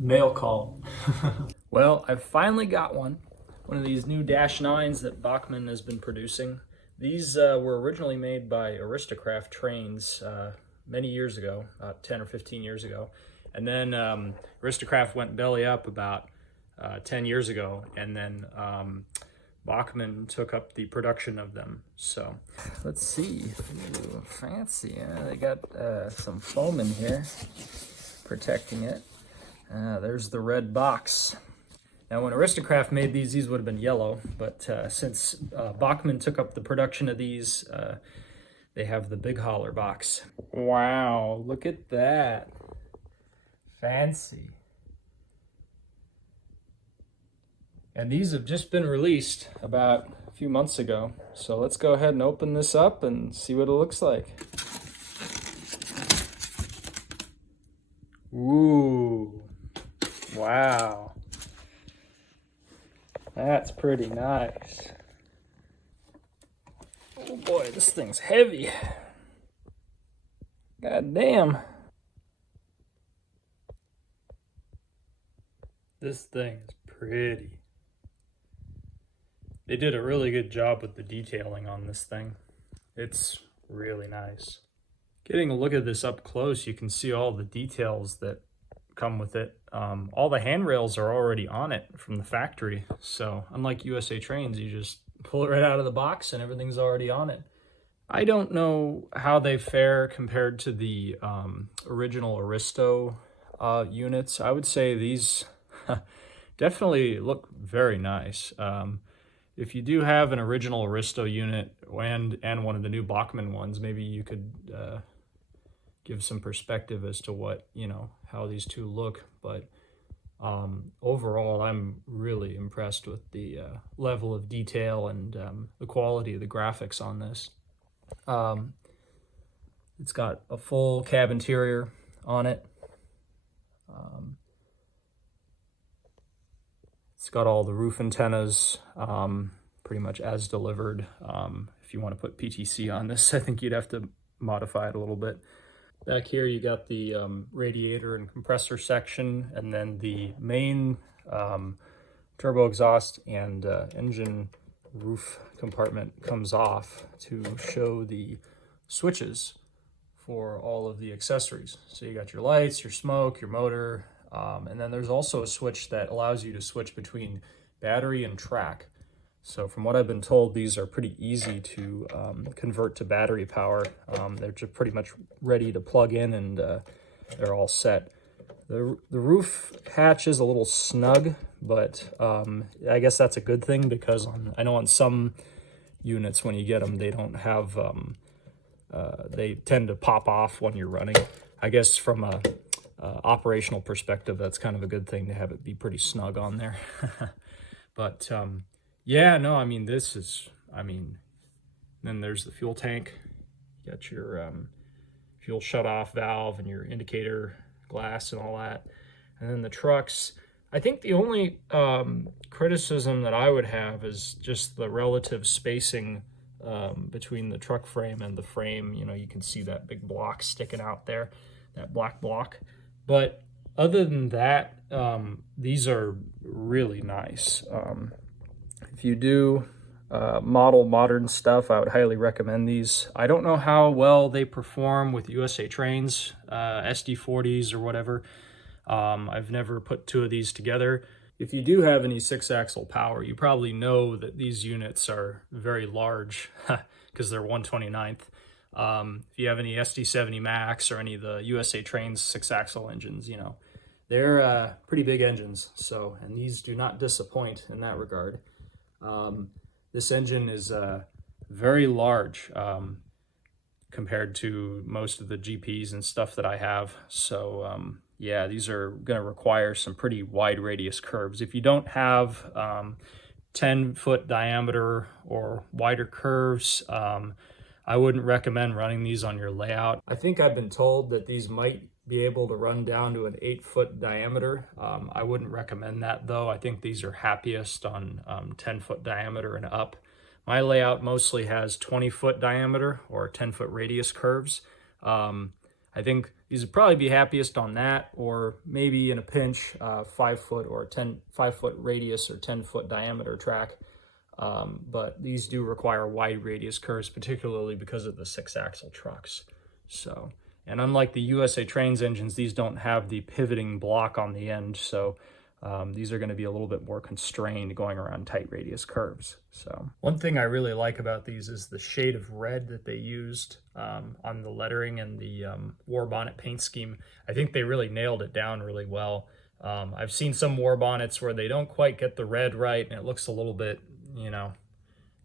Mail call. Well, I've finally got one of these new Dash 9s that Bachmann has been producing. These were originally made by Aristocraft trains many years ago, 10 or 15 years ago. And then Aristocraft went belly up about 10 years ago, and then Bachmann took up the production of them. So let's see. Ooh, fancy. They got some foam in here protecting it. There's the red box. Now, when Aristocraft made these would have been yellow, but since Bachmann took up the production of these, they have the big holler box. Wow, look at that. Fancy. And these have just been released about a few months ago. So let's go ahead and open this up and see what it looks like. Ooh, wow. That's pretty nice. Oh boy, this thing's heavy. God damn. This thing is pretty. They did a really good job with the detailing on this thing. It's really nice. Getting a look at this up close, you can see all the details that come with it. All the handrails are already on it from the factory. So unlike USA Trains, you just pull it right out of the box and everything's already on it. I don't know how they fare compared to the original Aristo units. I would say these definitely look very nice. If you do have an original Aristo unit and one of the new Bachmann ones, maybe you could give some perspective as to what, how these two look. But overall, I'm really impressed with the level of detail and the quality of the graphics on this. It's got a full cab interior on it. It's got all the roof antennas pretty much as delivered. If you want to put PTC on this, I think you'd have to modify it a little bit. Back here you got the radiator and compressor section, and then the main turbo exhaust and engine roof compartment comes off to show the switches for all of the accessories. So you got your lights, your smoke, your motor, and then there's also a switch that allows you to switch between battery and track. So from what I've been told, these are pretty easy to convert to battery power. They're just pretty much ready to plug in, and they're all set. The roof hatch is a little snug, but I guess that's a good thing, because I know on some units when you get them, they don't have, they tend to pop off when you're running. I guess from a operational perspective, that's kind of a good thing to have it be pretty snug on there. But yeah, no, I mean, this is, then there's the fuel tank. You got your fuel shutoff valve and your indicator glass and all that. And then the trucks. I think the only criticism that I would have is just the relative spacing between the truck frame and the frame. You can see that big block sticking out there, that black block. But other than that, these are really nice. If you do model modern stuff, I would highly recommend these. I don't know how well they perform with USA Trains, SD40s or whatever. I've never put two of these together. If you do have any 6-axle power, you probably know that these units are very large because they're 1/29th. If you have any SD70 Max or any of the USA Trains 6-axle engines, they're pretty big engines. So, and these do not disappoint in that regard. This engine is very large compared to most of the GPs and stuff that I have. So yeah, these are going to require some pretty wide radius curves. If you don't have 10-foot diameter or wider curves, I wouldn't recommend running these on your layout. I think I've been told that these might be able to run down to an 8-foot diameter. I wouldn't recommend that though. I think these are happiest on 10-foot diameter and up. My layout mostly has 20-foot diameter or 10-foot radius curves. I think these would probably be happiest on that, or maybe in a pinch, 5-foot or 5-foot radius or 10-foot diameter track. But these do require wide radius curves, particularly because of the 6-axle trucks. So, and unlike the USA Trains engines, these don't have the pivoting block on the end. So these are going to be a little bit more constrained going around tight radius curves. So one thing I really like about these is the shade of red that they used on the lettering and the war bonnet paint scheme. I think they really nailed it down really well. I've seen some war bonnets where they don't quite get the red right and it looks a little bit, you know,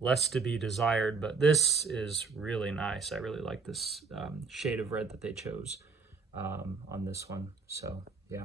less to be desired, but this is really nice. I really like this shade of red that they chose on this one. So yeah.